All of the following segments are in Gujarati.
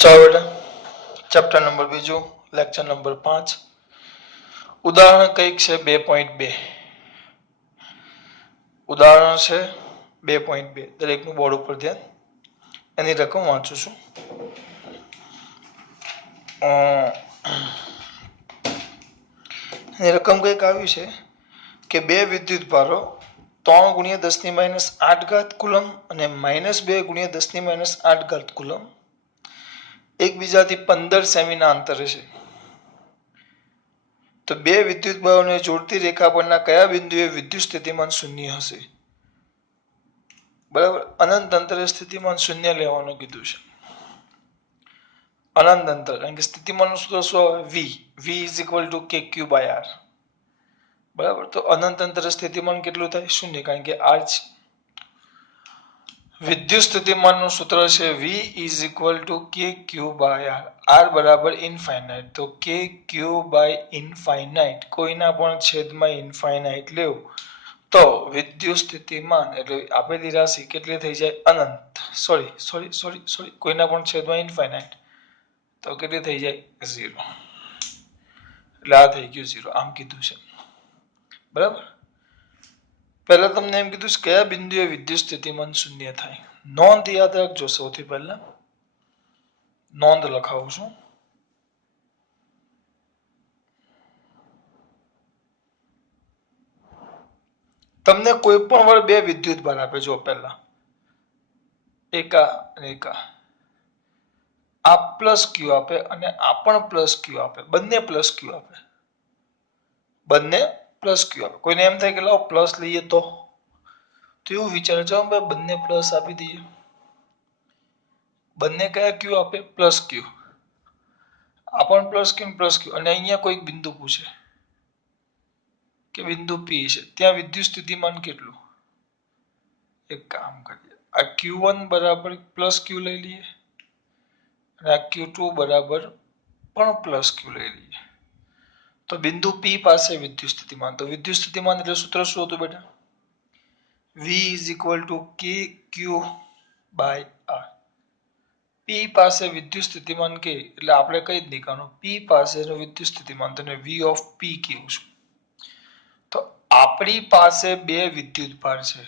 ચાલો બેટા ચેપ્ટર નંબર 2 લેક્ચર નંબર 5 ઉદાહરણ કઈક છે 2.2 ઉદાહરણ છે 2.2 દરેકનું બોર્ડ ઉપર ધ્યાન એની રકમ વાંચું છું એની રકમ કઈક આવી છે કે બે વિદ્યુત ભારો 3 × 10⁻8 કુલમ અને -2 × 10⁻8 કુલમ એકબીજાથી 15 સેમીના અંતરે છે તો બે વિદ્યુત ભારોને જોડતી રેખા પરના કયા બિંદુએ વિદ્યુત સ્થિતિમાન શૂન્ય હશે બરાબર અનંત અંતરે સ્થિતિમાન શૂન્ય લેવાનું કીધું છે અનંત અંતર કારણ કે સ્થિતિમાનનું સૂત્ર શું આવે v = kq/r બરાબર તો અનંત અંતરે સ્થિતિમાન કેટલું થાય શૂન્ય કારણ કે r છે વિદ્યુત સ્થિતિમાનનું સૂત્ર છે v = kq/r r બરાબર ઇનફાઇનાઇટ તો kq/ઇનફાઇનાઇટ કોઈના પણ છેદમાં ઇનફાઇનાઇટ લેવું તો વિદ્યુત સ્થિતિમાન એટલે આપેલી રાશિ કેટલી થઈ જાય અનંત સોરી કોઈના પણ છેદમાં ઇનફાઇનાઇટ તો કેટલી થઈ જાય 0 એટલે આ થઈ ગયું 0 આમ કીધું છે બરાબર પહેલા તમને એમ કીધું છે કયા બિંદુએ વિદ્યુત સ્થિતિમાન શૂન્ય થાય નોંધ યાદ રાખજો સૌથી પહેલા નોંધ લખાવું છું તમને કોઈ પણ વાર બે વિદ્યુત ભાર આપે જો પહેલા એકા અને એકા આ પ્લસ ક્યુ આપે અને આ પણ પ્લસ ક્યુ આપે બંને પ્લસ ક્યુ આપે કોઈને એમ થાય કે લાવો પ્લસ લઈએ તો એવું વિચારે છે ભાઈ બંને પ્લસ આપી દઈએ બંને કયા ક્યુ આપે પ્લસ ક્યુ આ પણ પ્લસ ક્યુ અને અહીંયા કોઈક બિંદુ પૂછે કે બિંદુ પી છે ત્યાં વિદ્યુત સ્થિતિમાન કેટલું એક કામ કરીએ આ q1 બરાબર પ્લસ ક્યુ લઈ લઈએ અને આ q2 બરાબર પણ પ્લસ ક્યુ લઈ લઈએ તો બિંદુ પી પાસે વિદ્યુત સ્થિતિમાન તો વિદ્યુત સ્થિતિમાન એટલે સૂત્ર શું હતું બેટા v = kq/r પી પાસે વિદ્યુત સ્થિતિમાન કે એટલે આપણે કઈ જ નીકળવાનું પી પાસેનું વિદ્યુત સ્થિતિમાન તને v of p કેવું છે તો આપણી પાસે બે વિદ્યુત ભાર છે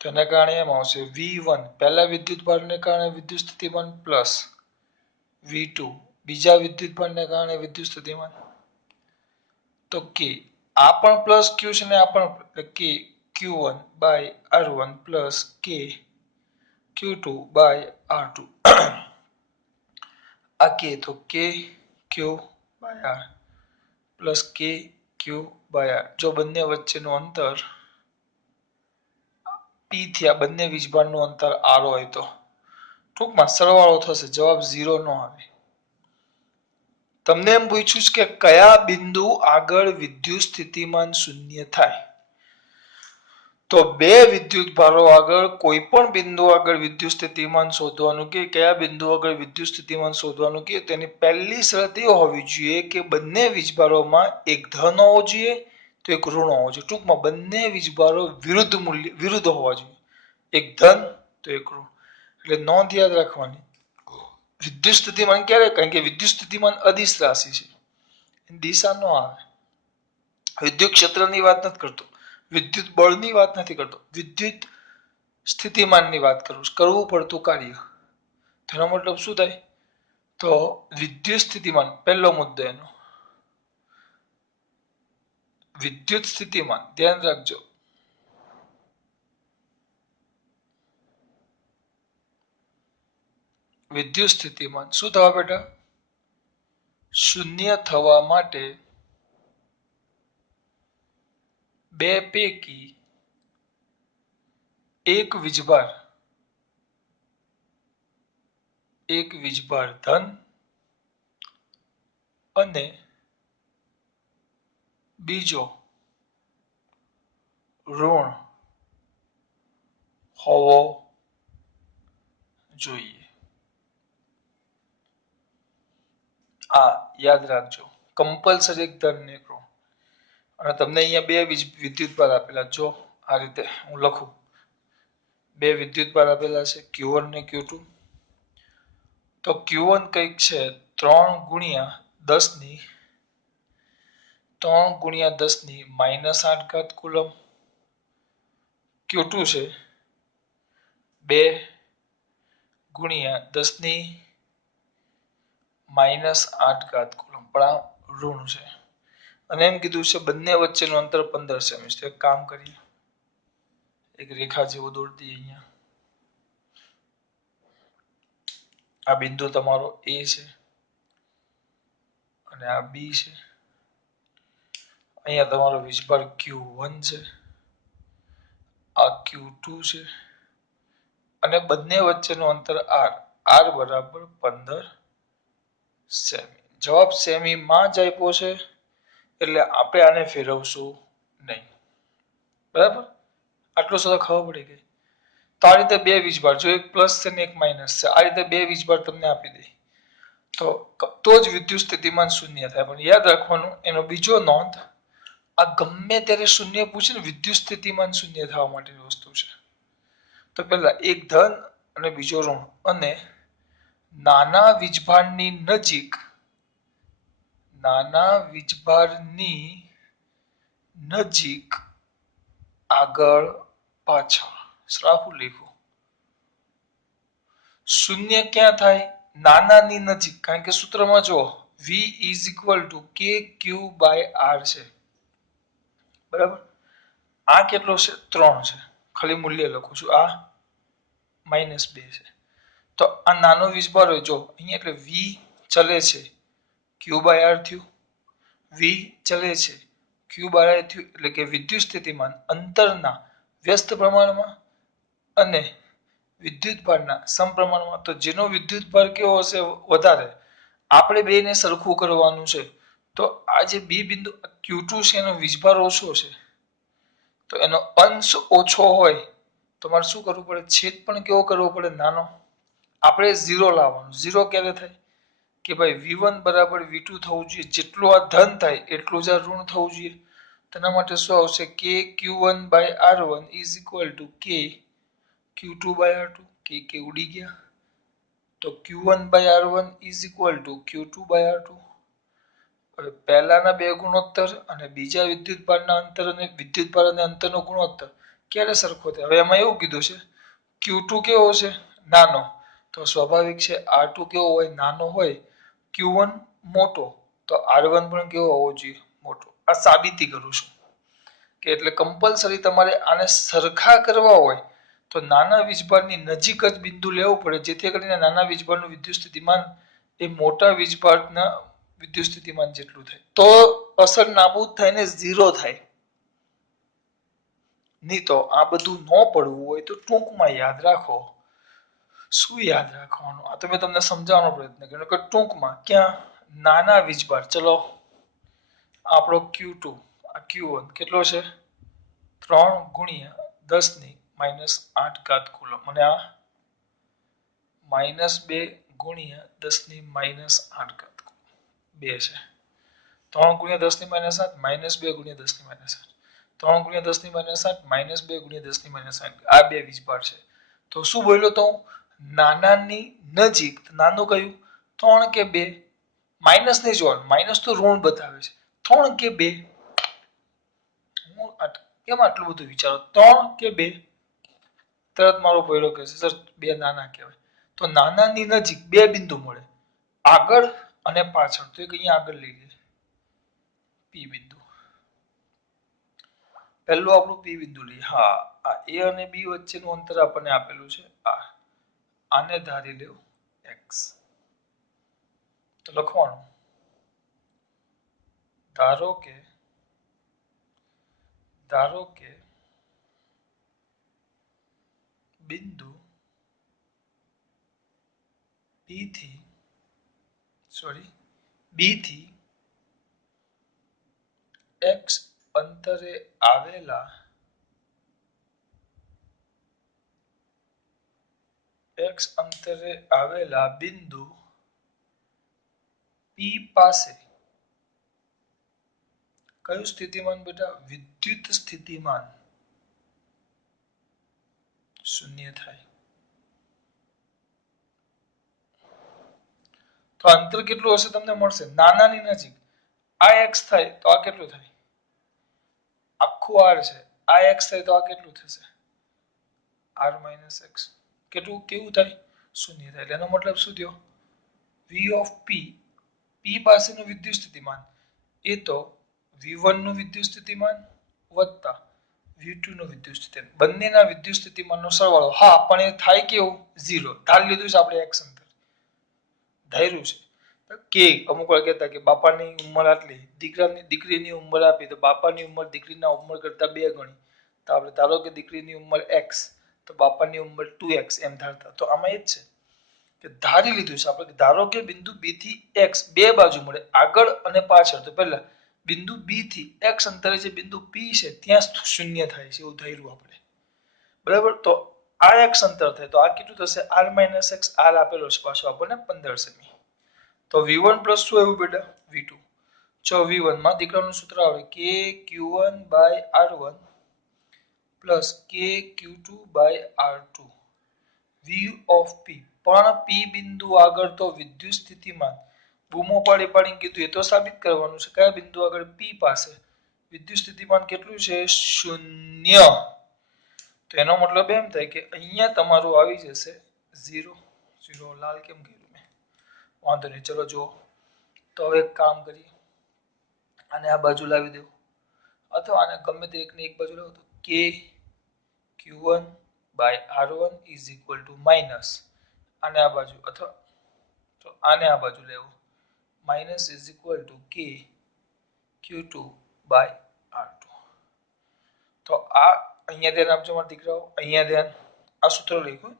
તેના કારણે એમ આવશે v1 પહેલા વિદ્યુત ભારને કારણે વિદ્યુત સ્થિતિમાન પ્લસ v2 બીજા વિદ્યુત ભારને કારણે વિદ્યુત સ્થિતિમાન તો કે આ પણ પ્લસ q છે ને આ પણ કે q1/r1 પ્લસ કે q2/r2 આ કે તો કે q/r પ્લસ કે q/r જો બંને વચ્ચેનું અંતર p થી આ બંને વીજભારનું અંતર r હોય તો ટૂંકમાં સરવાળો થશે જવાબ 0 ન આવે તમને એમ પૂછ્યું છે કે કયા બિંદુ આગળ વિદ્યુત સ્થિતિમાન શૂન્ય થાય તો બે વિદ્યુત ભારો આગળ કોઈ પણ બિંદુ આગળ વિદ્યુત સ્થિતિમાન શોધવાનું કે કયા બિંદુ આગળ વિદ્યુત સ્થિતિમાન શોધવાનું કે તેની પહેલી શરત એ હોવી જોઈએ કે બંને વીજભારોમાં એક ધન હોવો જોઈએ તો એક ઋણ હોવો જોઈએ ટૂંકમાં બંને વીજભારો વિરુદ્ધ હોવા જોઈએ એક ધન તો એક ઋણ એટલે નોંધ યાદ રાખવાની વિદ્યુત સ્થિતિમાન ક્યારે કારણ કે વિદ્યુત સ્થિતિમાન અદિશ રાશિ છે દિશા ન આવે વિદ્યુત ક્ષેત્રની વાત નથી કરતો વિદ્યુત બળની વાત નથી કરતો વિદ્યુત સ્થિતિમાનની વાત કરવું પડતું કાર્ય તેનો મતલબ શું થાય તો વિદ્યુત સ્થિતિમાન પહેલો મુદ્દો એનો વિદ્યુત સ્થિતિમાન ધ્યાન રાખજો વિદ્યુત સ્થિતિમાન શું થવા બેટા શૂન્ય થવા માટે બે પૈકી એક વીજભાર ધન અને બીજો ઋણ હોવો જોઈએ આ યાદ રાખજો કમ્પલસરી એક ધન ને એક ઋણ અને તમને અહીંયા બે વિદ્યુત ભાર આપેલા જો આ રીતે હું લખું બે વિદ્યુત ભાર આપેલા છે q1 ને q2 તો Q1 કંઈક છે 3 ગુણ્યા 10 ની 3 ગુણ્યા 10 ની -8 ઘાત કુલમ. Q2 છે 2 ગુણ્યા 10 ની -8 ઘાત કુલમ, પણ આ ઋણ છે અને એમ કીધું છે બંને વચ્ચેનું અંતર 15 સેમી. તો એક કામ કરીએ, એક રેખા જેવો દોરી દઈએ. અહીંયા આ બિંદુ તમારો A છે અને આ B છે. અહીંયા તમારો વીજભાર Q1 છે, આ Q2 છે અને બંને વચ્ચેનું અંતર r બરાબર 15 સેમી. જવાબ સેમી માં જ આપ્યો છે એટલે આપણે આને ફેરવશું નહીં. બરાબર, આટલું સરળ ખબર પડી ગઈ. તો આ રીતે બે વીજભાર, જો એક પ્લસ છે ને એક માઇનસ છે, આ રીતે બે વીજભાર તમને આપી દે તો જ વિદ્યુત સ્થિતિમાન શૂન્ય થાય. પણ યાદ રાખવાનું એનો બીજો નોંધ, આ ગમે ત્યારે શૂન્ય પૂછે ને, વિદ્યુત સ્થિતિમાન શૂન્ય થવા માટેની વસ્તુ છે. તો પહેલા એક ધન અને બીજો ઋણ, અને નાના વીજભારની નજીક આગળ પાછળ શ્રાહુ લેખો. શૂન્ય ક્યાં થાય? નાનાની નજીક, કારણ કે સૂત્રમાં જો V = KQ/R છે. બરાબર, આ કેટલો છે? 3 છે. ખાલી મૂલ્ય લખું છું, આ -2 છે. તો આ નાનો વીજભાર હોય, જો અહીંયા એટલે V ચલે છે, Q/R થયું. V ચલે છે, Q/R થયું, એટલે કે વિદ્યુત સ્થિતિમાન અંતરના વ્યસ્ત પ્રમાણમાં અને વિદ્યુતભારના સમપ્રમાણમાં. તો જેનો વિદ્યુતભાર કેવો હશે? વધારે. આપણે બેને સરખું કરવાનું છે. તો આ જે B બિંદુ Q2 છે એનો વીજભાર ઓછો છે, તો એનો અંશ ઓછો હોય તો મારે શું કરવું પડે? છેદ પણ કેવો કરવો પડે? નાનો. આપણે 0 લાવવાનું. 0 ક્યારે થાય? કે ભાઈ V1 બરાબર V2 થવું જોઈએ. જેટલું આ ધન થાય એટલું જ આ ઋણ થવું જોઈએ. તેના માટે શું આવશે? KQ1/R1 = KQ2/R2. કે ઉડી ગયા. તો Q1/R1 = Q2/R2. હવે પહેલાના બે ગુણોત્તર અને બીજા વિદ્યુતભારના અંતર અને વિદ્યુતભાર અને અંતરનો ગુણોત્તર ક્યારે સરખો થાય? હવે એમાં એવું કીધું છે Q2 કેવો છે? નાનો. તો સ્વાભાવિક છે R2 કેવો હોય? નાનો હોય. Q1 મોટો, તો R1 પણ કેવો હોવો જોઈએ? મોટો. આ સાબિતી કરું છું કે એટલે કમ્પલસરી તમારે આને સરખા કરવા હોય તો નાના વીજભારની નજીક જ બિંદુ લેવું પડે, જેથી કરીને નાના વીજભારનું વિદ્યુત સ્થિતિમાન એ મોટા વીજભારના વિદ્યુત સ્થિતિમાન જેટલું થાય. તો અસર નાબૂદ થાય ને 0 થાય. નહીં તો આ બધું ન પડવું હોય તો ટૂંકમાં યાદ રાખો. શું યાદ રાખવાનું? આ તો મેં તમને સમજાવવાનો પ્રયત્ન કર્યો કે ટૂંકમાં ક્યાં નાના વીજભાર. ચલો, આપણો Q2, આ Q1 કેટલો છે? 3 ગુણ્યા 10 ની -8 ઘાત કુલમ, અને આ -2 ગુણ્યા 10 ની -8 ઘાત કુલમ. 2 છે. 3 ગુણ્યા 10 ની -8 -2 ગુણ્યા 10 ની -8, 3 ગુણ્યા 10 ની -8 -2 ગુણ્યા 10 ની -8. આ બે વીજભાર છે. તો શું બોલ્યો તો? નાનાની નજીક. નાનું કયું? 3 કે 2? માઇનસ નહીં જોવાનું, માઇનસ તો ઋણ બતાવે છે. 3 કે 2? હું કેમ આટલું બધું વિચારો? 3 કે 2? તરત મારો પહેલો કહે છે સર 2 નાના કહેવાય. તો નાનાની નજીક બે બિંદુ મળે, આગળ અને પાછળ. તો એક અહીંયા આગળ લઈ લે, P બિંદુ. પહેલું આપણું P બિંદુ લઈએ. હા, આ A અને B વચ્ચેનું અંતર આપણને આપેલું છે R. આને ધારી લેવું X. તો લખવાનું, ધારો કે બિંદુ B થી X અંતરે આવેલા બિંદુ P પાસે કયું સ્થિતિમાન બેટા? વિદ્યુત સ્થિતિમાન શૂન્ય થાય. તો અંતર કેટલું હશે તમને મળશે નાનાની નજીક આ x થાય તો આ કેટલું થાય આખું r છે આ x થાય તો આ કેટલું થશે r - x કેટલું કેવું થાય શૂન્ય થાય એટલે એનો મતલબ શું થયો v of p p પાસેનું વિદ્યુત સ્થિતિમાન એ તો v1 નું વિદ્યુત સ્થિતિમાન વત્તા v2 નું વિદ્યુત સ્થિતિમાન બંનેના વિદ્યુત સ્થિતિમાનનો સરવાળો હા પણ એ થાય કેવું 0 ધારી લીધું છે આપણે x અંતર ધાર્યું છે કે અમુક વાર કહેતા કે બાપાની ઉંમર આટલી દીકરીની ઉંમર આપી તો બાપાની ઉંમર દીકરીના ઉંમર કરતા 2 ગણી તો આપણે ધારો કે દીકરીની ઉંમર x તો બાપાની ઉંમર 2x એમ ધારતા તો આમાં એ જ છે કે ધારી લીધું છે આપણે ધારો કે બિંદુ B થી x બે બાજુ મળે આગળ અને પાછળ તો પહેલા બિંદુ B થી x અંતરે જે બિંદુ P છે ત્યાં શૂન્ય થાય છે એવું ધાર્યું આપણે બરાબર તો આ x અંતર થાય તો આ કેટલું થશે r - x r આપેલો છે પાછો આપણને 15 સેમી તો v1 + શું આવ્યું બેટા v2 જો v1 માં દીકરાનું સૂત્ર આવે k q1/r1 + k q2/r2 v of p પણ p બિંદુ આગળ તો વિદ્યુત સ્થિતિમાન બૂમો પાડીને કીધું એ તો સાબિત કરવાનું છે કયા બિંદુ આગળ p પાસે વિદ્યુત સ્થિતિમાન કેટલું છે 0 તો એનો મતલબ એમ થાય કે અહીંયા તમારું આવી જશે 0 0 લાલ કેમ કર્યું મેં વાંધો નહીં ચલો જો તો હવે એક કામ કરીએ આને આ બાજુ લાવી દો અથવા આને ગમે તે એકને એક બાજુ લાવો તો k q1/r1 - આને આ બાજુ અથવા તો આને આ બાજુ લેવો - k q2/r2 તો આ અહીંયા ધ્યાન આપજો મારા દીકરાઓ અહીંયા ધ્યાન આ સૂત્ર લખ્યું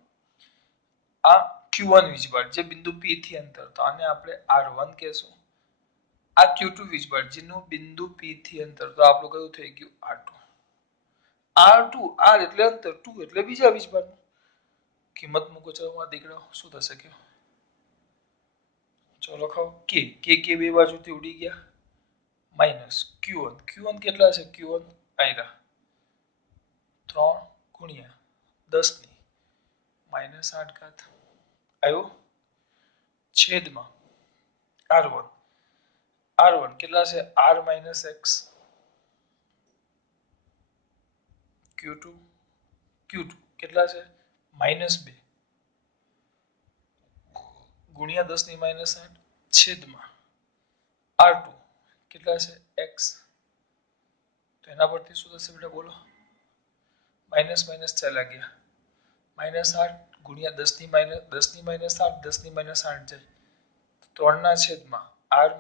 આ q1 વીજભાર જે બિંદુ P થી અંતર તો આને આપણે r1 કહેશું આ q2 વીજભાર જેનું બિંદુ P થી અંતર તો આપણું કયું થઈ ગયું r2 r એટલે અંતર 2 એટલે બીજા વીજભારનું કિંમત મૂકો ચલો મારા દીકરાઓ શું થશે કે ચલો લખાવો k બે બાજુથી ઉડી ગયા માઈનસ q1 કેટલા છે q1 આયરા 3 ગુણ્યા 10 ની -8 ઘાત આવ્યો છેદમાં r1 કેટલા છે r - x q2 કેટલા છે -2 ગુણ્યા 10 ની -8 છેદમાં r2 કેટલા છે x તો એના પરથી શું થશે બેટા બોલો માઈનસ ચાલ્યા ગયા -8 ગુણ્યા 10 ની -8 10 ની -8 જાય 3 ના છેદમાં r -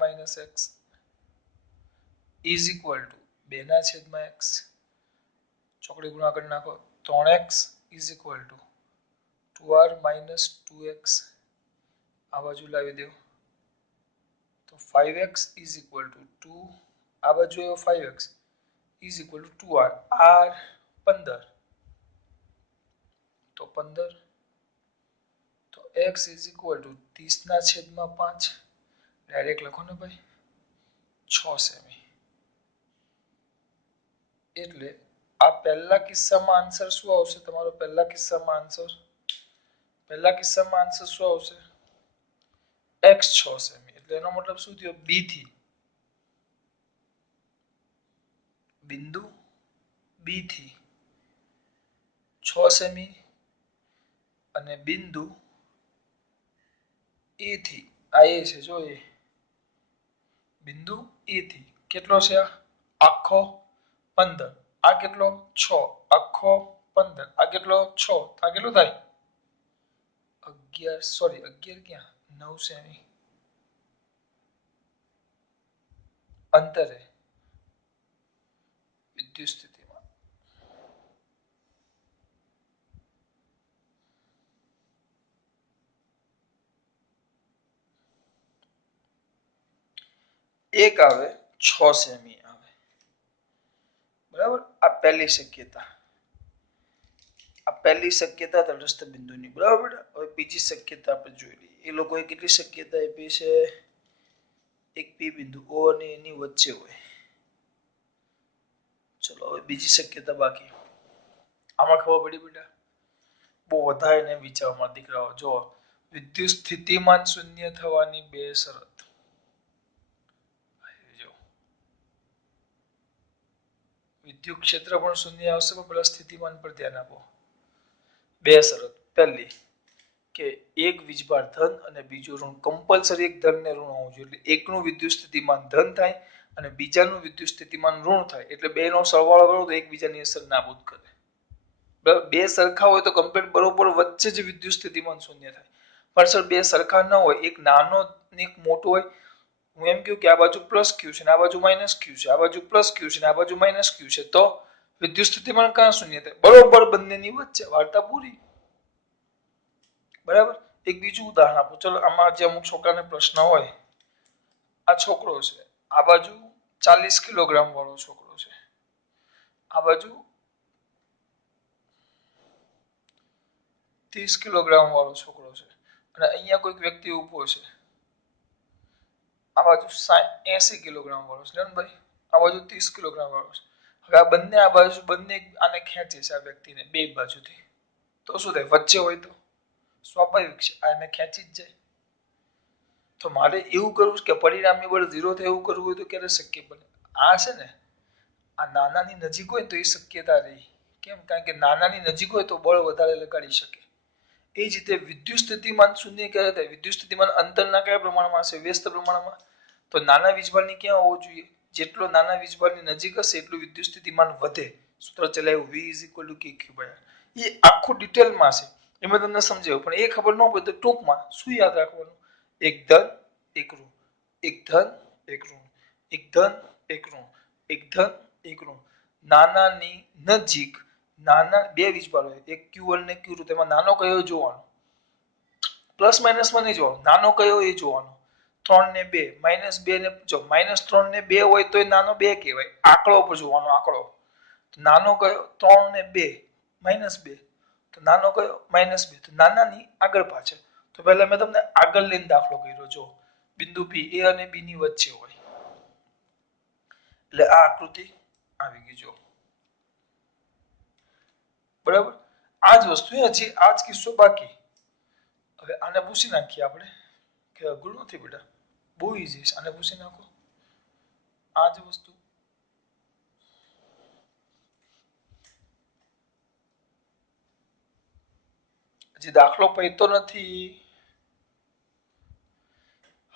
x = 2 ના છેદમાં x ચોકડી ગુણાકાર નાખો 3x = 2r - 2x આ બાજુ લાવી દો તો 5x = 2 આ બાજુ આવ્યો 5x = 2r r 15 તો 15 તો x = 30 ના છેદમાં 5 ડાયરેક્ટ લખો ને ભાઈ 6 સેમી એટલે આ પહેલા કિસ્સામાં આન્સર શું આવશે તમારો પહેલા કિસ્સામાં આન્સર શું આવશે x 6 સેમી એટલે એનો મતલબ શું થયો b થી બિંદુ b થી 6 સેમી અને બિંદુ a થી આ એ છે જો એ બિંદુ a થી કેટલો છે આખો 15 આ કેટલો 6 આખો 15 આ કેટલો 6 આ કેટલું થાય 11 ક્યાં 9 સેમી અંતરે વિદ્યુત સ્થિતિમાં એક આવે 6 સેમી આવે બરાબર આ પહેલી શક્યતા તટસ્થ બિંદુની બરાબર હવે બીજી શક્યતા આપણે જોઈ લઈએ એ લોકોએ કેટલી શક્યતા આપી છે એક p બિંદુ o અને એની વચ્ચે હોય ચલો હવે બીજી શક્યતા બાકી આમાં ખબર પડી બેટા બહુ વધારે ને વિચારવામાં દીકરાઓ જો વિદ્યુત સ્થિતિમાન શૂન્ય થવાની બે શરત. જો વિદ્યુત ક્ષેત્ર પણ શૂન્ય આવશે, પણ પેલા સ્થિતિમાન પર ધ્યાન આપો. બે શરત. પહેલી કે એક વીજભાર ધન અને બીજું ઋણ. કમ્પલસરી એક ધન ને ઋણ હોવું જોઈએ. એટલે એકનું વિદ્યુત સ્થિતિમાન ધન થાય અને બીજાનું વિદ્યુત સ્થિતિમાન ઋણ થાય. એટલે બેનો સરવાળો કરો તો એકબીજાની અસર નાબૂદ કરે. બે સરખા હોય તો કમ્પ્લીટ બરોબર વચ્ચે જ વિદ્યુત સ્થિતિમાન શૂન્ય થાય. પણ સર બે સરખા ન હોય, એક નાનો ને એક મોટો હોય. હું એમ કહું કે આ બાજુ પ્લસ ક્યુ છે ને આ બાજુ માઇનસ ક્યુ છે, આ બાજુ પ્લસ ક્યુ છે ને આ બાજુ માઇનસ ક્યુ છે, તો વિદ્યુત સ્થિતિમાન ક્યાં શૂન્ય થાય? બરોબર બંનેની વચ્ચે. વાર્તા પૂરી. બરાબર. એક બીજું ઉદાહરણ આપો. ચલો આમાં જે અમુક છોકરાને પ્રશ્ન હોય, આ છોકરો છે, આ બાજુ 40 કિલોગ્રામ વાળો છોકરો છે, આ બાજુ 30 કિલોગ્રામ વાળો છોકરો છે, અને અહીંયા કોઈક વ્યક્તિ ઊભો છે, આ બાજુ 80 કિલોગ્રામ વાળો છે, ભાઈ આ બાજુ 30 કિલોગ્રામ વાળો છે. હવે આ બાજુ બંને આને ખેંચે છે, આ વ્યક્તિને બે બાજુથી. તો શું થાય? વચ્ચે હોય તો સ્વાભાવિક છે, આને ખેંચી જ જાય. તો મારે એવું કરવું છે કે પરિણામી બળ 0 થાય એવું કરવું હોય તો ક્યારે શક્ય બને? આ છે ને, આ નાનાની નજીક હોય તો એ શક્યતા રહી. કેમ? કારણ કે નાનાની નજીક હોય તો બળ વધારે લગાડી શકે. એ જ રીતે વિદ્યુત સ્થિતિમાન શૂન્ય ક્યારે થાય? વિદ્યુત સ્થિતિમાન અંતરના કયા પ્રમાણમાં હશે? વ્યસ્ત પ્રમાણમાં. તો નાના વીજભારની ક્યાં હોવો જોઈએ? જેટલો નાના વીજભારની નજીક હશે એટલું વિદ્યુત સ્થિતિમાન વધે. સૂત્ર ચલાવ્યું V = KQ/R. એ આખું ડિટેલમાં છે, એમાં તમને સમજાવ્યું. પણ એ ખબર ન પડે તો ટૂંકમાં શું યાદ રાખવાનું? એક ધન એક ઋણ, એક ધન એક ઋણ, એક ધન એક ઋણ, એક ધન એક ઋણ. નાનાની નજીક નાના બે વીજભાર હોય, એક Q1 ને Q2. તેમાં નાનો કયો જોવાનો? પ્લસ માઇનસમાં નહીં જોવાનું, નાનો કયો એ જોવાનો. 3 ને 2, -2 ને જો -3 ને 2 હોય તો એ નાનો 2 કહેવાય. આંકડો પર જોવાનો, આંકડો. નાનો કયો? 3 ને 2, -2. તો નાનો કયો? -2. તો નાનાની આગળ પાછળ. તો પહેલા મેં તમને આગળ લઈને દાખલો કર્યો. જો બિંદુ P A અને B ની વચ્ચે હોય, એટલે આ આકૃતિ આવી ગઈ. જો બરાબર. આ જ વસ્તુ હજી આ જ કિસ્સો બાકી. હવે આને પૂછી નાખીએ આપણે કે અઘરું નથી બેટા, બહુ ઈઝી છે. આને પૂછી નાખો આ જ વસ્તુ. હજી દાખલો પૈતો નથી.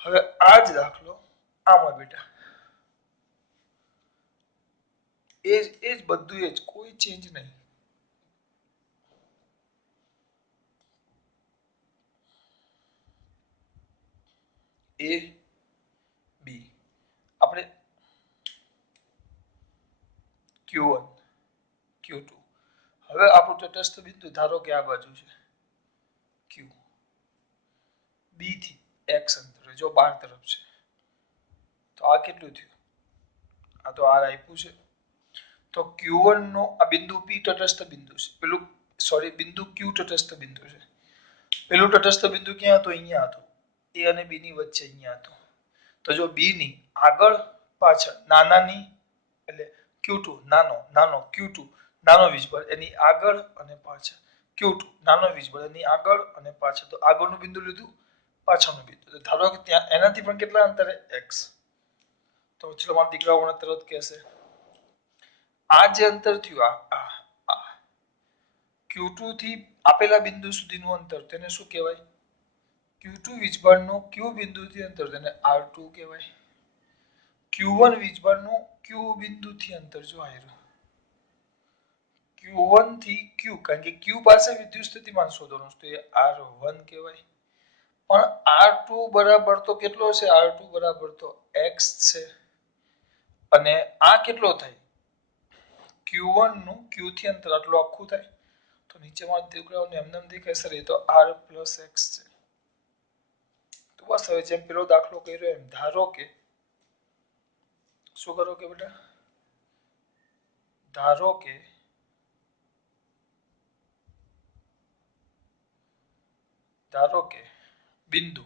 હવે આ જ દાખલો આમાં બેટા, એ જ બધું, એ જ, કોઈ ચેન્જ નહીં. A B આપણે Q1 Q2. હવે આપણું તટસ્થ બિંદુ ધારો કે આ બાજુ છે Q, B થી X અંતરે, જો 12 તરફ છે, તો આ કેટલું થયું? આ તો R આપ્યું છે. તો Q1 નો આ બિંદુ P તટસ્થ બિંદુ છે, પેલું સોરી બિંદુ Q તટસ્થ બિંદુ છે. પેલું તટસ્થ બિંદુ ક્યાં હતું? અહીંયા હતું. A અને B ની વચ્ચે અહીંયા હતું. તો જો B ની આગળ પાછળ નાનાની એટલે Q2 નાનો નાનો Q2 નાનો વીજભાર, એની આગળ અને પાછળ Q2 નાનો વીજભાર, એની આગળ અને પાછળ. તો આગળનું બિંદુ લીધું, પાછળનું બિંદુ. તો ધારો કે ત્યાં એનાથી પણ કેટલા અંતરે? X. તો ચલો મારા દીકરાઓને તરત કહેશે આ જે અંતર થયું આ Q2 થી આપેલા બિંદુ સુધીનું અંતર, તેને શું કહેવાય? Q2 વીજભારનું Q બિંદુથી અંતર, તેને R2 કહેવાય. Q1 વીજભારનું Q બિંદુથી અંતર, જો આયરું Q1 થી Q, કારણ કે Q પાસે વિદ્યુત સ્થિતિમાન શોધવાનું છે, તો એ R1 કહેવાય. પણ R2 બરાબર તો કેટલો છે? R2 બરાબર તો X છે. અને આ કેટલો થાય? Q1 નું Q થી અંતર આટલું આખું થાય. તો નીચેમાં દીકરાઓને એમને દેખાય સર એ તો R plus X છે. તો બસ હવે જેમ પેલો દાખલો કર્યો એમ ધારો કે, શું કરો કે બેટા? ધારો કે બિંદુ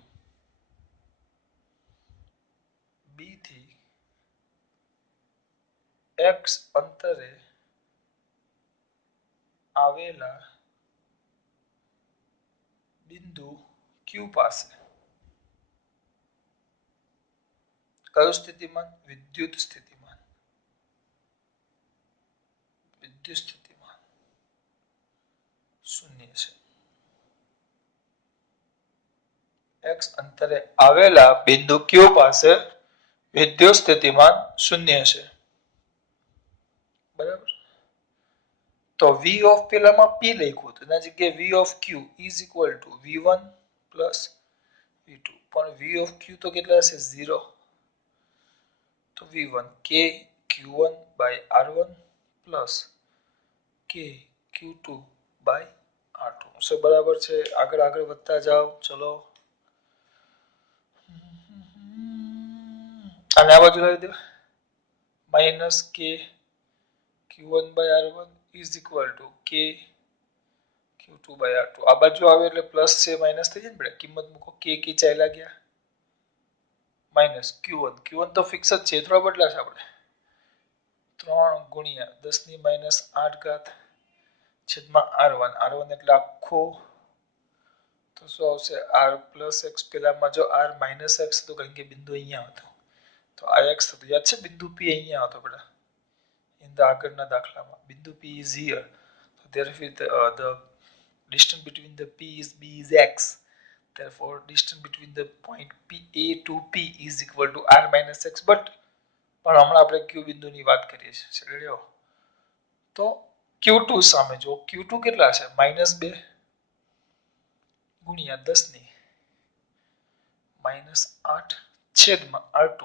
B થી X અંતરે આવેલા બિંદુ ક્યુ પાસે કયું સ્થિતિમાન? વિદ્યુત સ્થિતિમાન. વિદ્યુત સ્થિતિમાન શૂન્ય છે. x અંતરે આવેલા બિંદુ Q પાસે વિદ્યુત સ્થિતિમાન શૂન્ય છે. બરાબર. તો v ઓફ પેલામાં p લખ્યું તો એના જગ્યાએ v of q is equal to v1 plus v2. પણ v ઓફ q તો કેટલા હશે? 0. તો v1 k q1 by r1 plus k q2 by r2. સો બરાબર છે. આગળ આગળ વધતા જાઓ. ચલો અને આ બાજુ લાવી દો minus k q1 by r1 is equal to k q2 by r2. આ બાજુ આવે એટલે પ્લસ છે માઇનસ થઈ જાય ને. કિંમત મૂકો. k કી ચાલ્યા ગયા માઇનસ q1 તો ફિક્સ જ છે, થોડા બદલાશે આપણે. 3 ગુણ્યા 10 ની માઇનસ 8 ઘાત છેદમાં r1 એટલે આખો. તો શું આવશે? r plus x. પેલામાં જો r માઇનસ x તો કારણ કે બિંદુ અહીંયા હતો તો આ x થતું. યાદ છે બિંદુ p અહીંયા હતો બેટા in the આગળના દાખલામાં. બિંદુ p is here, so therefore the distance between the p is b is x, therefore distance between the point p a to p is equal to r minus x. but પણ હમણાં આપણે q બિંદુની વાત કરીએ છીએ. તો q2 સામે જો q2 કેટલા છે? -2 ગુણ્યા 10 ની -8 છેદમાં r2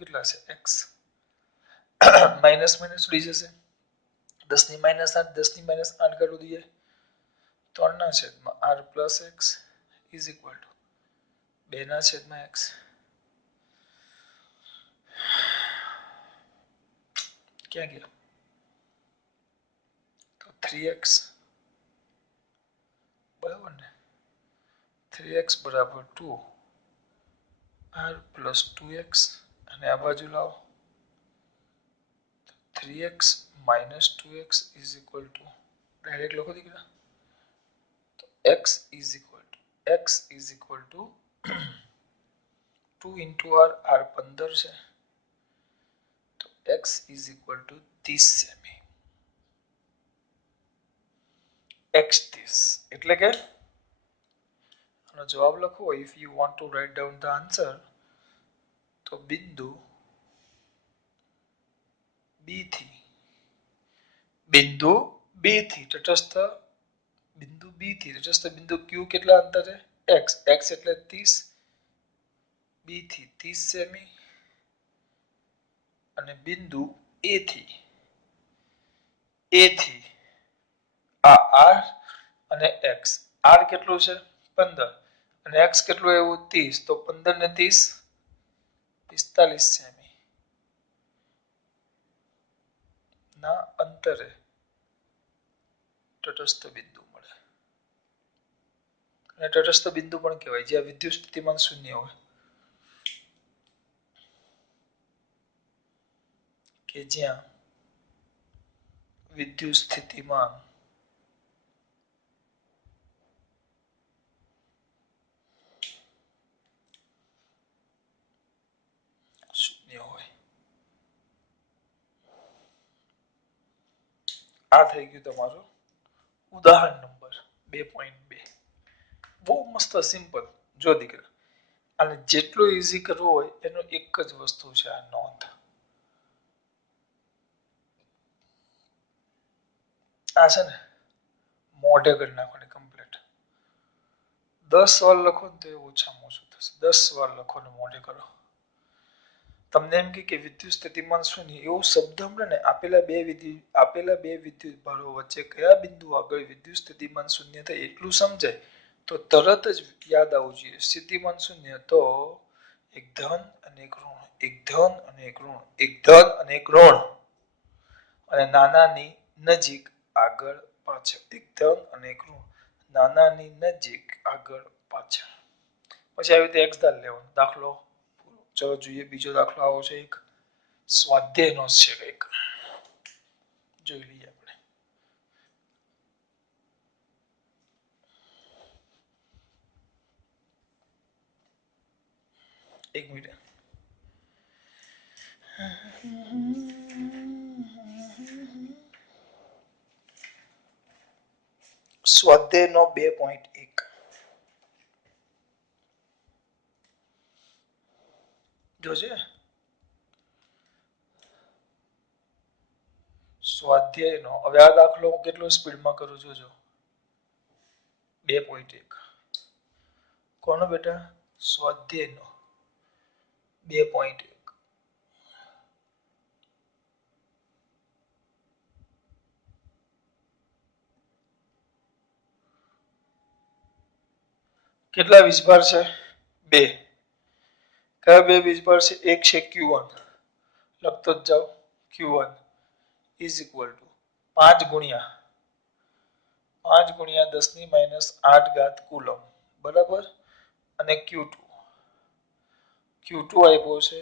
કેટલા છે? x. માઇનસ માઇનસ ઉડી જશે. 10 ની -8 10 ની -8 કાઢી દઈએ 3 ના છેદમાં r plus x is equal to 2 ના છેદમાં x. ક્યાં ગયા? તો 3x બરાબર ને. 3x બરાબર 2 r પ્લસ 2x અને આ બાજુ લાવો 3x minus 2x is equal to direct લખો દીકરા. તો x is equal to 2 into r 15 છે તો x is equal to 30 semi. x 30 એટલે કે આનો જવાબ લખો. if you want to write down the answer તો બિંદુ b થી તટસ્થ બિંદુ q કેટલા અંતરે? x એટલે 30, b થી 30 સેમી અને બિંદુ a થી આ r અને x. r કેટલું છે? 15 અને x કેટલું આવ્યું? 30. તો 15 ને 30 45 સેમી ના અંતરે તટસ્થ બિંદુ મળે. અને તટસ્થ બિંદુ પણ કહેવાય જ્યાં વિદ્યુત સ્થિતિમાન શૂન્ય હોય, કે જ્યાં વિદ્યુત સ્થિતિમાન શૂન્ય હોય. આ થઈ ગયું તમારું ઉદાહરણ નંબર 2.2. બહુ મસ્ત સિમ્પલ. જો દીકરા અને જેટલું ઈઝી કરવું હોય એનો એક જ વસ્તુ છે આ નોંધ. આ છે ને મોઢે કરી નાખવાની કમ્પ્લીટ. 10 સવાલ લખો ને તો એ ઓછામાં ઓછું થશે. 10 સવાલ લખો ને મોઢે કરો. તમને એમ કે વિદ્યુત સ્થિતિમાન શૂન્ય એવો શબ્દ હમણાં ને આપેલા બે વિદ્યુત ભારો વચ્ચે કયા બિંદુ આગળ વિદ્યુત સ્થિતિમાન શૂન્ય થાય એટલું સમજાય તો તરત જ યાદ આવવું જોઈએ. સ્થિતિમાન શૂન્ય તો એક ધન અને એક ઋણ, એક ધન અને એક ઋણ, એક ધન અને એક ઋણ અને નાનાની નજીક આગળ પાછળ. એક ધન અને એક ઋણ, નાનાની નજીક આગળ પાછળ. પછી આવી રીતે x ધાર લેવાનો. દાખલો ચલો જોઈએ. બીજો દાખલો આવો છે એક સ્વાધ્યાયનો છે કંઈક. જોઈ લઈએ આપણે. એક મિનિટ. સ્વાધ્યાયનો 2.1 જોજે. સ્વાધ્યાયનો હવે આ દાખલો હું કેટલો સ્પીડમાં કરું જોજો. 2.1 કોનો બેટા? સ્વાધ્યાયનો 2.1. કેટલા વીજભાર છે? 2. કયા 2 વીજભાર છે? એક છે Q1, લખતો જ જાઓ. Q1 ઇઝ ઇક્વલ ટુ 5 ગુણ્યા 10 ની -8 ઘાત કુલમ, બરાબર. અને Q2 આપ્યો છે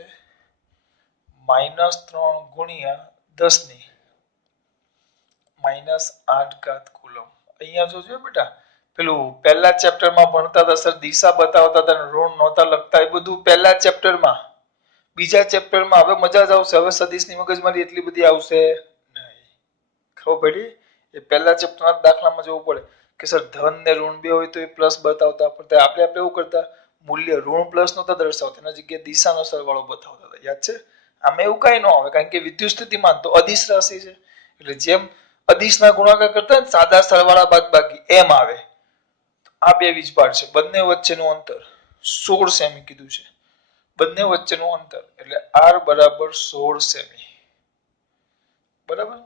-3 ગુણ્યા 10 ની -8 ઘાત કુલમ. અહીંયા જોજો બેટા, પેલું પહેલા ચેપ્ટરમાં ભણતા હતા સર, દિશા બતાવતા હતા, ઋણ નહોતા લખતા, એ બધું પહેલા ચેપ્ટરમાં. બીજા ચેપ્ટરમાં હવે મજા જ આવશે. હવે સદીશની મગજમારી એટલી બધી આવશે નહીં. ખબર પડી? એ પહેલા ચેપ્ટરના દાખલામાં જોવું પડે કે સર ધન ને ઋણ બે હોય તો એ પ્લસ બતાવતા, પણ આપણે એવું કરતા, મૂલ્ય ઋણ પ્લસ નહોતા દર્શાવતા, એના જગ્યાએ દિશાનો સરવાળો બતાવતા હતા. યાદ છે? આમાં એવું કઈ ન આવે, કારણ કે વિદ્યુત સ્થિતિમાન તો અદિશ રાશિ છે, એટલે જેમ અદિશના ગુણાકાર કરતા હોય સાદા સરવાળા બાદબાકી, એમ આવે. આ 2 વીજભાર છે, બંને વચ્ચેનું અંતર 16 સેમી કીધું છે. બંને વચ્ચેનું અંતર એટલે r બરાબર 16 સેમી. બરાબર.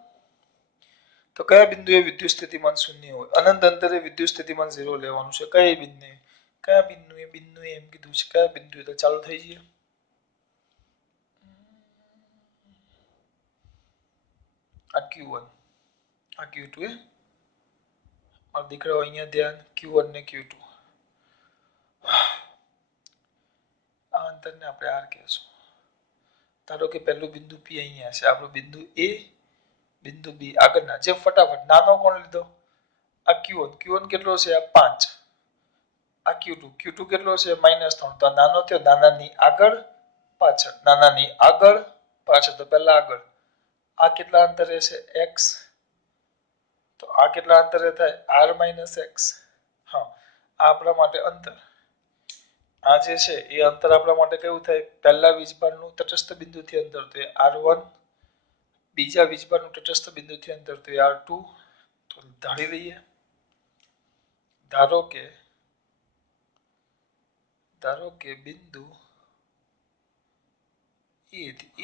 તો કયા બિંદુએ વિદ્યુત સ્થિતિમાન શૂન્ય હોય? અનંત અંતરે વિદ્યુત સ્થિતિમાન 0 લેવાનું છે. કયા બિંદુએ એમ કીધું છે? કયા બિંદુએ? તો ચાલુ થઈ જઈએ. આ Q1, આ Q2. મારા દીકરાઓ અહીંયા ધ્યાન. Q1 ને Q2. આ અંતરને આપણે r કહેશું. ધારો કે પહેલું બિંદુ P અહીંયા છે, આપણું બિંદુ A, બિંદુ B આગળના. જે ફટાફટ નાનો કોણ લીધો? આ Q1 કેટલો છે? આ 5. આ Q2 કેટલો છે? -3. તો નાનો થયો, નાનાની આગળ પાછળ, નાનાની આગળ પાછળ. તો પહેલા આગળ. આ કેટલા અંતરે છે? x. તો આ કેટલા અંતરે થાય? r - x. હા, આ આપણા માટે અંતર. આ જે છે એ અંતર આપણા માટે કેવું થાય? પહેલા વીજભારનું તટસ્થ બિંદુથી અંતર તો એ r1, બીજા વીજભારનું તટસ્થ બિંદુથી અંતર તો એ r2. તો ધારી લઈએ. ધારો કે બિંદુ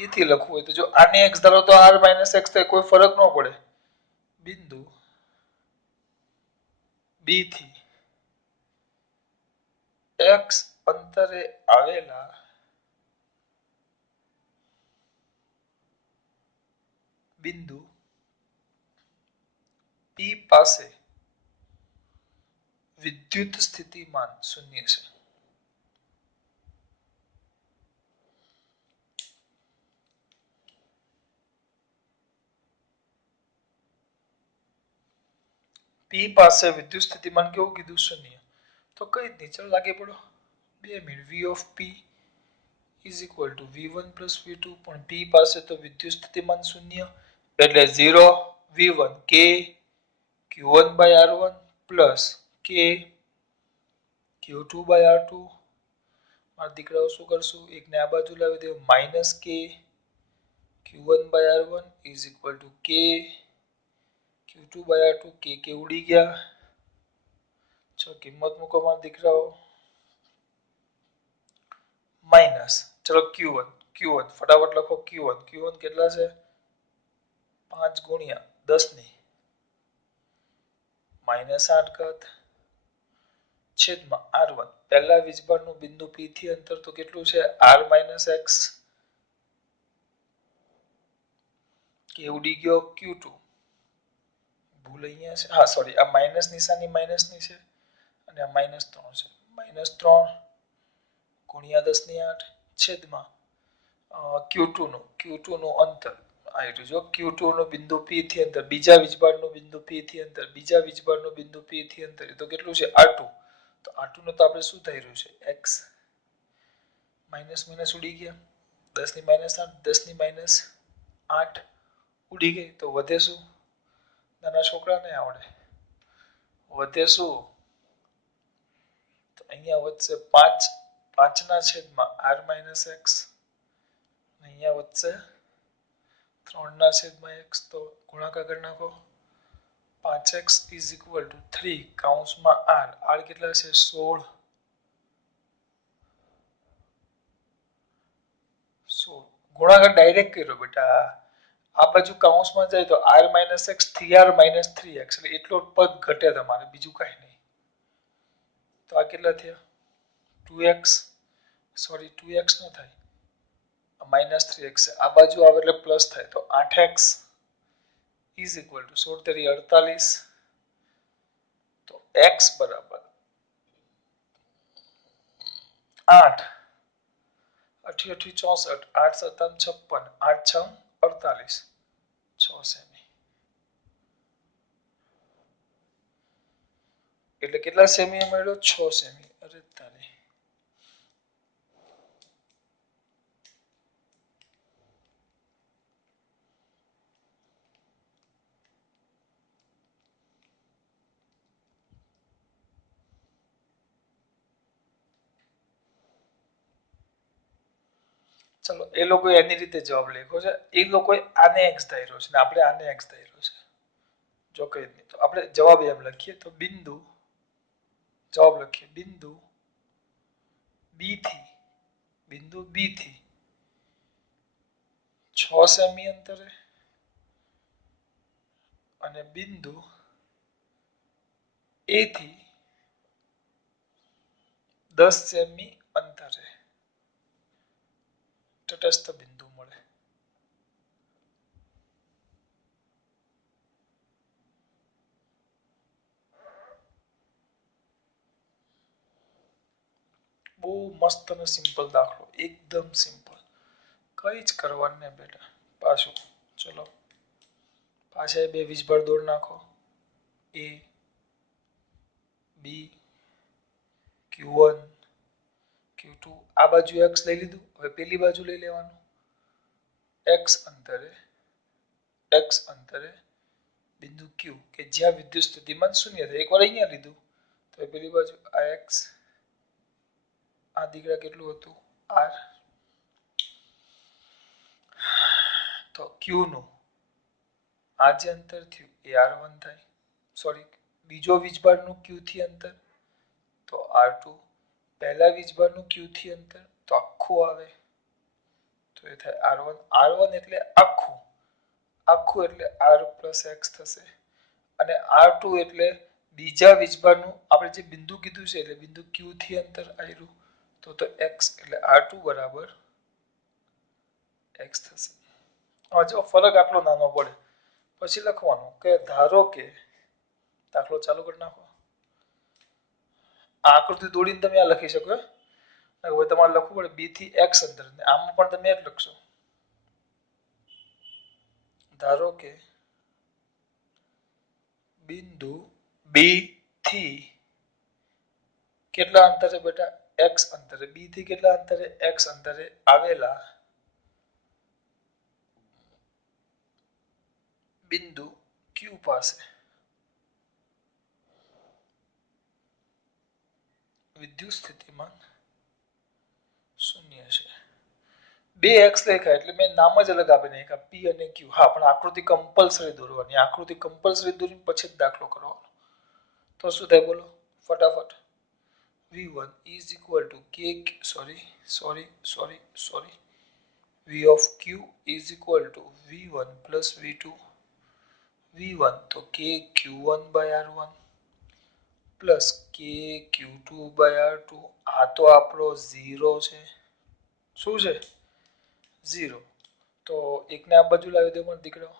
એ થી લખવું હોય તો જો આને x ધારો તો r - x થાય, કોઈ ફરક ન પડે. બિંદુ B થી x અંતરે આવેલા બિંદુ P પાસે વિદ્યુત સ્થિતિમાન શૂન્ય છે. P પાસે વિદ્યુત સ્થિતિમાન કેવું કીધું? શૂન્ય. તો કઈ જ નહીં, ચાલો લાગે પડો. 2 minute. V of P is equal to V1 plus V2. પણ P પાસે તો વિદ્યુત સ્થિતિમાન શૂન્ય, એટલે 0 V1 K Q1 by R1 plus K Q2 by R2. મારા દીકરાઓ શું કરશું? એકને આ બાજુ લાવી દો, -K Q1 by R1 is equal to K Q2 by R2. K ઉડી ગયા. ચલો કિંમત મૂકો મારા દીકરાઓ. માઇનસ, ચલો Q1 ફટાફટ લખો. Q1 કેટલા છે? 5 ગુણ્યા 10 ની -8 ઘાત છેદમાં R1. પહેલા વીજભારનું બિંદુ P થી અંતર તો કેટલું છે? r - x. કે ઉડી ગયો. Q2 ભૂલ અહીંયા છે, હા સોરી, આ માઇનસ નિશાની માઇનસની છે અને આ -3 છે. -3 ગુણ્યા 10 ની 8 છેદમાં Q2 નું અંતર. Q2 નું બિંદુ P થી અંતર, બીજા વીજભારનું બિંદુ P થી અંતર, બીજા વીજભારનું બિંદુ P થી અંતર, એ તો કેટલું છે? R2. તો R2 નું તો આપણે શું થઈ રહ્યું છે? X માઇનસ માઇનસ ઉડી ગયા, 10 ની -8, 10 ની -8 ઉડી ગઈ. તો વધે શું? નાના છોકરાને આવડે. વધે શું? તો અહીંયા વધશે 5, 5 ના છેદમાં r - x. અહીંયા વધશે 3 ના છેદમાં x. તો ગુણાકાર કરી નાખો. 5x = 3 કૌંસમાં r કેટલા છે? 16. 16 ગુણાકાર ડાયરેક્ટ કર્યો બેટા. આ બાજુ કૌંસમાં જાય તો r - x 3r - 3x એટલે એટલો પદ ઘટે તમારે, બીજું કાંઈ નહીં. તો આ કેટલા થયા? 2x સોરી 2x નો થાય, -3x છે. આ બાજુ આવે એટલે પ્લસ થાય તો 8x = 16 તેરી 48. તો x બરાબર 8, 8 8 64, 8 7 56, 8 6 48, 6 સેમી. એટલે કેટલા સેમી મળ્યો? 6 સેમી. અરે તારી, ચલો એ લોકો એની રીતે જવાબ લખ્યો છે. એ લોકો આને x ધાર્યો છે ને આપણે આને x ધાર્યો છે. જો કઈ નહીં તો આપણે જવાબ એમ લખીએ તો બિંદુ, જવાબ લખીએ બિંદુ B થી 6 સેમી અંતરે અને બિંદુ A થી 10 સેમી અંતરે તટસ્થ બિંદુ મળે. બહુ મસ્ત અને સિમ્પલ દાખલો, એકદમ સિમ્પલ, કઈ જ કરવાનું નહીં બેટા. પાછું ચલો પાછા બે વીજભાર દોડ નાખો. A B Q1 Q2 આ બાજુ x લઈ લીધું. હવે પેલી બાજુ લઈ લેવાનું. x અંતરે બિંદુ Q કે જ્યાં વિદ્યુત સ્થિતિમાન શૂન્ય થાય. એકવાર અહીંયા લીધું તો પેલી બાજુ આ x, આ દીકરા કેટલું હતું? r. તો Q નું આ જે અંતર થયું એ r1 થાય. સોરી, બીજો વીજભારનું Q થી અંતર તો r2. પહેલા વીજભારનું Q થી અંતર તો આખું આવે તો એ થાય r1. r1 એટલે આખું એટલે r + x થશે. અને r2 એટલે બીજા વીજભારનું આપણે જે બિંદુ કીધું છે એટલે બિંદુ Q થી અંતર આવ્યું તો x એટલે r2 બરાબર x થશે. હવે જો ફરક આટલો નાનો પડે પછી લખવાનું કે ધારો કે, દાખલો ચાલુ કરી નાખો. આ આકૃતિ દોડીને તમે આ લખી શકો. હવે તમારે લખવું પડે B થી x અંતર, આમાં પણ તમે જ લખશો. ધારો કે બિંદુ B થી કેટલા અંતરે બેટા? x અંતરે. B થી કેટલા અંતરે? x અંતરે આવેલા બિંદુ Q પાસે વિદ્યુત સ્થિતિમાન શૂન્ય છે. બે x લખ્યા એટલે મેં નામ જ અલગ આપી નાખ્યા, P અને Q. હા, પણ આકૃતિ કમ્પલસરી દોરવાની. આકૃતિ કમ્પલસરી દોરીને પછી જ દાખલો કરવાનો. તો શું થાય બોલો ફટાફટ? V1 = V of Q = V1 + V2. V1 તો KQ1/R1 પ્લસ KQ2/R2. આ તો આપણો 0 છે. શું છે? 0. તો એકને આ બાજુ લાવી દો પણ દીકરો.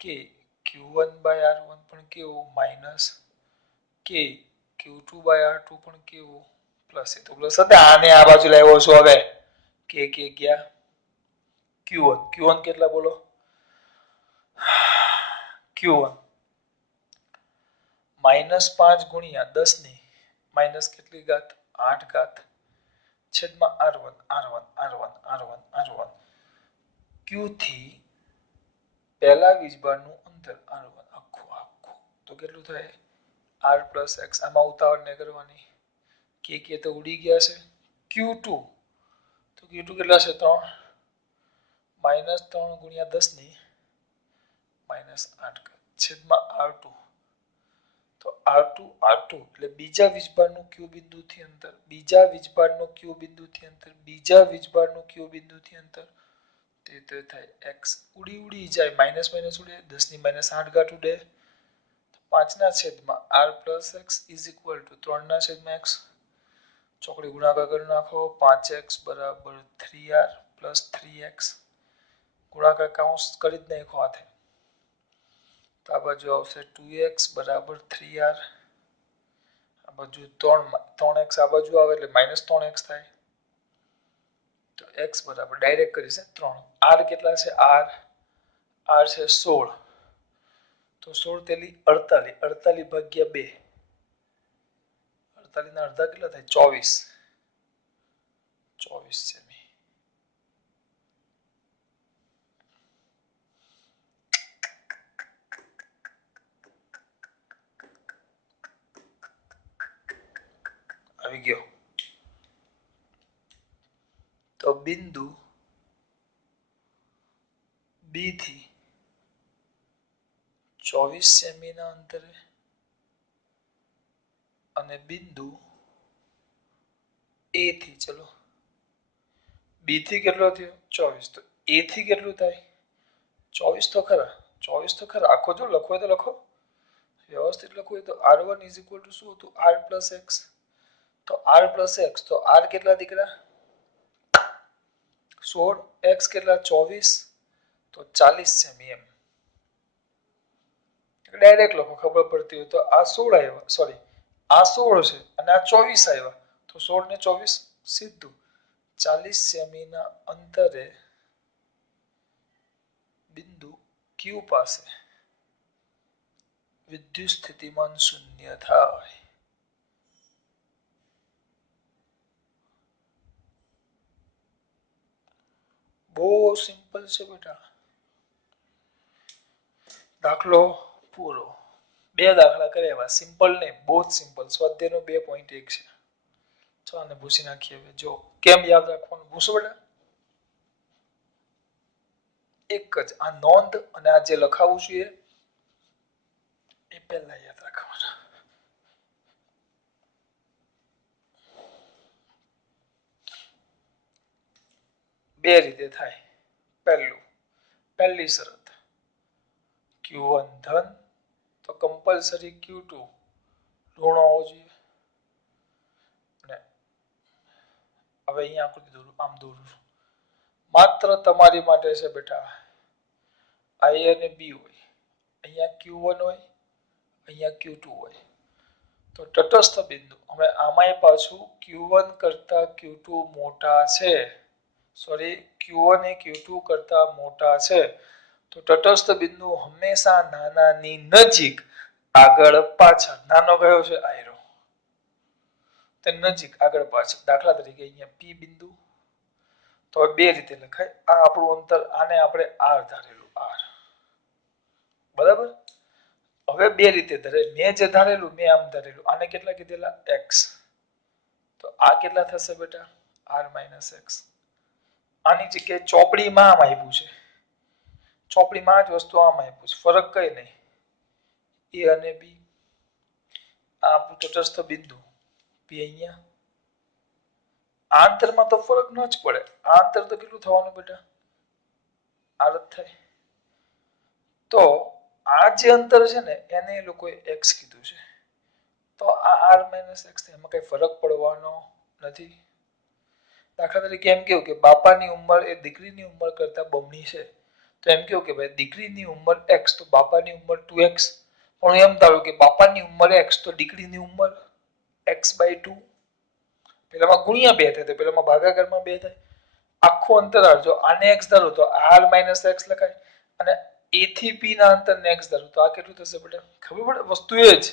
KQ1/R1 પણ કેવું? માઇનસ KQ2/R2 પણ કેવું? પ્લસ. એ તો પ્લસ હતા. આને આ બાજુ લાવ્યો છો. હવે કે ગયા Q1 કેટલા બોલો? Q1 -5 × 10 ની માઇનસ કેટલી ઘાત? 8 ઘાત છેદમાં r1 r1 r1 r1 r1 q થી પહેલા વીજભારનું અંતર r1 આખું આખું તો કેટલું થાય r plus x આમાં ઉતાવળ ન કરવાની કે તો ઉડી ગયા છે q2 તો q2 કેટલા છે 3 -3 ગુણ્યા 10 ની -8 છેદમાં r2 તો r2 એટલે બીજા વીજભારનું q બિંદુથી અંતર બીજા વીજભારનું q બિંદુથી અંતર બીજા વીજભારનું q બિંદુથી અંતર તે થાય x ઉડી જાય માઈનસ માઈનસ ઉડે 10 ની -8 ઘાત ઉડે 5 ના છેદમાં r plus x is equal to 3 ના છેદમાં x ચોકડી ગુણાકાર કરી નાખો 5x બરાબર 3r plus 3x ગુણાકાર કૌંસ કરી જ નાખો હાથે તો આ બાજુ આવશે 2x બરાબર 3r આ બાજુ 3x આ બાજુ આવે એટલે -3x થાય તો x બરાબર ડાયરેક્ટ કરીશ 3 r કેટલા છે r છે 16 તો 16 તેલી 48 48 ભાગ્યા 2 48 ના અડધા કેટલા થાય 24 સેમી આવી ગયો તો બિંદુ B થી 24 સેમી ના અંતરે અને બિંદુ A થી ચલો B થી કેટલો થયો 24 તો A થી કેટલું થાય 24 તો ખરા આખો જો લખો તો લખો વ્યવસ્થિત લખો તો r1 શું હતું r plus x તો r plus x તો r કેટલા દીકરા 16 x કેટલા 24 તો 40 સેમી એમ ડાયરેક્ટ લખો ખબર પડતી હોય તો આ 16 આવ્યા સોરી આ 16 છે અને આ 24 આવ્યા તો 16 ને 24 સીધું 40 સેમી ના અંતરે બિંદુ Q પાસે વિદ્યુત સ્થિતિમાન શૂન્ય થાય બહુ સિમ્પલ છે બેટા દાખલો પૂરો બે દાખલા કર્યા સિમ્પલ ને બહુ જ સિમ્પલ સ્વાધ્યાયનો 2.1 છે ચાલો આને ભૂસી નાખીએ હવે જો કેમ યાદ રાખવાનું ભૂસો બેટા એક જ આ નોંધ અને આ જે લખાવું છું એ પહેલા યાદ રાખવાનું બે રીતે થાય પહેલી શરત Q1 ધન તો કમ્પલસરી Q2 ઋણ હોવો જોઈએ અને હવે અહીંયા આકૃતિ દોરું આમ દોરું માત્ર તમારી માટે છે બેટા I અને B હોય અહીંયા Q1 હોય અહીંયા Q2 હોય તો તટસ્થ બિંદુ હવે આમાંય પાછું Q1 કરતા Q2 મોટા છે સોરી Q1 એ Q2 કરતા મોટા છે તો તટસ્થ બિંદુ હંમેશા નાનાની નજીક આગળ પાછળ નાનો કયો છે આયરો તે નજીક આગળ પાછળ દાખલા તરીકે અહીંયા P બિંદુ તો બે રીતે લખાય આ આપણું અંતર આને આપણે r ધારેલું r બરાબર હવે બે રીતે ધારે મેં જે ધારેલું મેં આમ ધારેલું આને કેટલા કીધેલા x તો આ કેટલા થશે બેટા r - x આની જગ્યાએ ચોપડીમાં આમ આપ્યું છે ચોપડીમાં જ વસ્તુ આમ આપ્યું છે ફરક કઈ નહીં A અને B આ આપણું તટસ્થ બિંદુ P અહીંયા આ અંતરમાં તો ફરક ન જ પડે આ અંતર તો કેટલું થવાનું બેટા આ રદ થાય તો આ જે અંતર છે ને એને એ લોકોએ x કીધું છે તો આ r - x એમાં કઈ ફરક પડવાનો નથી દાખલા તરીકે એમ કેવું કે બાપાની ઉંમર એ દીકરીની ઉંમર કરતા બમણી છે તો એમ કેવું કે ભાઈ દીકરીની ઉંમર x તો બાપાની ઉંમર 2x પણ એમ ધારો કે બાપાની ઉંમર x તો દીકરીની ઉંમર x/2 પેલામાં ગુણ્યા 2 થાય તો પેલામાં ભાગાકારમાં 2 થાય આખું અંતર જો આને x ધારો તો r - x લખાય અને a થી p ના અંતરને x ધારો તો આ કેટલું થશે બેટા ખબર પડે વસ્તુ એ જ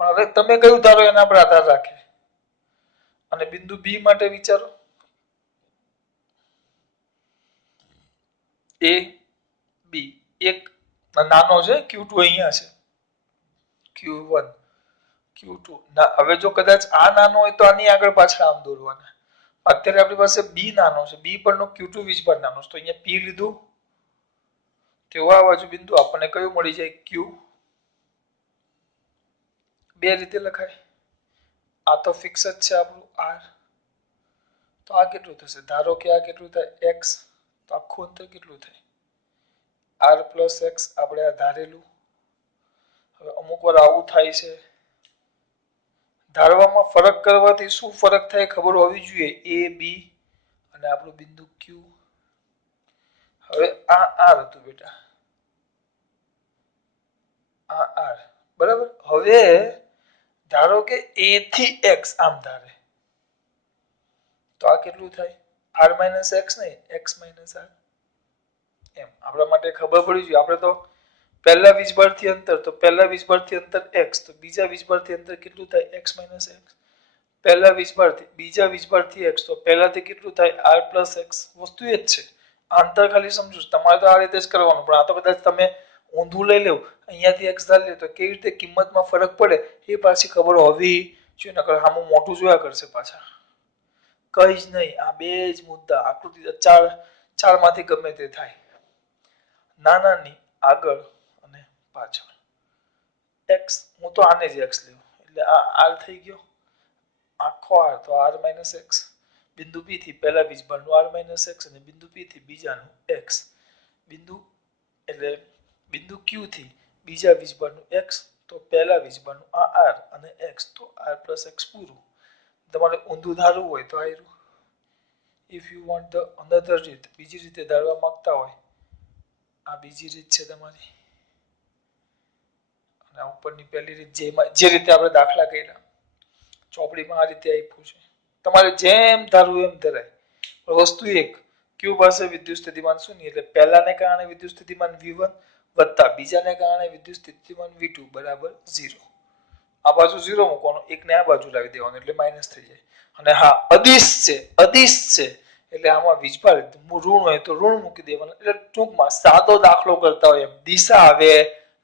પણ હવે તમે કયું ધારો એના પર આધાર રાખે અને બિંદુ બી માટે વિચારો, એ બી એક નાનો છે Q2 અહીંયા છે, Q1 Q2 હવે જો કદાચ આ નાનો હોય તો આની આગળ પાછળ આમ દોરવાના. અત્યારે આપણી પાસે બી નાનો છે, બી પરનો Q2 વીજભાર નાનો છે, તો અહીંયા પી લીધું, તેઓ આ બાજુ બિંદુ આપણને કયું મળી જાય, Q. બે રીતે લખાય, આ તો ફિક્સ જ છે આપણું R, તો આ કેટલું થશે, ધારો કે આ કેટલું થાય x, તો આખું અંતર કેટલું થાય R પ્લસ એક્સ, આપણે આ ધારેલું. હવે અમુક વાર આવું થાય છે, ધારવામાં ફરક કરવાથી શું ફરક થાય ખબર હોવી જોઈએ, એ બી અને આપણું બિંદુ Q. હવે આ R હતું બેટા, આ R બરાબર. હવે ધારો કે a થી x આમ ધારે, તો આ કેટલું થાય, r માઇનસ એક્સ નહીં, x માઇનસ r. એમ આપણા માટે ખબર પડી જોઈએ. આપણે તો પહેલા વીજભારથી અંતર, તો પહેલા વીજભારથી અંતર x, તો બીજા વીજભારથી અંતર કેટલું થાય, x માઇનસ એક્સ. પહેલા વીજભારથી બીજા વીજભારથી x, તો પહેલાથી કેટલું થાય, r પ્લસ એક્સ. વસ્તુ એ જ છે, અંતર ખાલી સમજો. તમારે તો આ રીતે જ કરવાનું, પણ આ તો કદાચ તમે ઊંધું લઈ લેવું, અહીંયાથી x ધારી લે, તો કેવી રીતે કિંમતમાં ફરક પડે એ પાછી ખબર હોવી જોઈએ, નકર આમાં મોટું જોયા કરશે પાછા. કઈ જ નહીં, આ બે જ મુદ્દા, આકૃતિ ચાર માંથી ગમે તે થાય, નાનાની આગળ અને પાછળ. x હું તો આને જ x લેવું, એટલે આ r થઈ ગયો, આખો r, તો r માઇનસ એક્સ. બિંદુ P થી પહેલા વીજભારનું r માઇનસ એક્સ અને બિંદુ P થી બીજાનું x. બિંદુ એટલે બિંદુ Q થી બીજા વીજભારનું x, તો પહેલા વીજભારનું આ r અને x, તો r પ્લસ એક્સ પૂરું. તમારે ઊંધું ધારવું હોય તો આ if you want the another રીત, બીજી રીતે ધારવા માંગતા હોય, આ બીજી રીત છે તમારી. અને ઉપરની પહેલી રીત જે રીતે આપણે દાખલા કર્યા ચોપડીમાં આ રીતે આપ્યું છે, તમારે જેમ ધારવું એમ ધરાય. વસ્તુ એક, Q પાસે વિદ્યુત સ્થિતિમાન શૂન્ય, એટલે પહેલાને કારણે વિદ્યુત સ્થિતિમાન V1 વત્તા બીજાને કારણે વિદ્યુત સ્થિતિમાન V2 બરાબર 0. આ બાજુ 0 મૂકવાનું, એકને આ બાજુ લાવી દેવાનું, એટલે માઇનસ થઈ જાય. અને હા, અદિશ છે એટલે આમાં વીજભાર ઋણ હોય તો ઋણ મૂકી દેવાનું. એટલે ટૂંકમાં સાદો દાખલો કરતા હોય એમ, દિશા આવે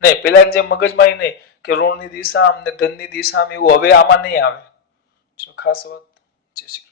નહીં. પેલા જેમ મગજમાં નહીં કે ઋણની દિશા અને ધનની દિશા, એવું હવે આમાં નહીં આવે. ખાસ વાત. જય શ્રી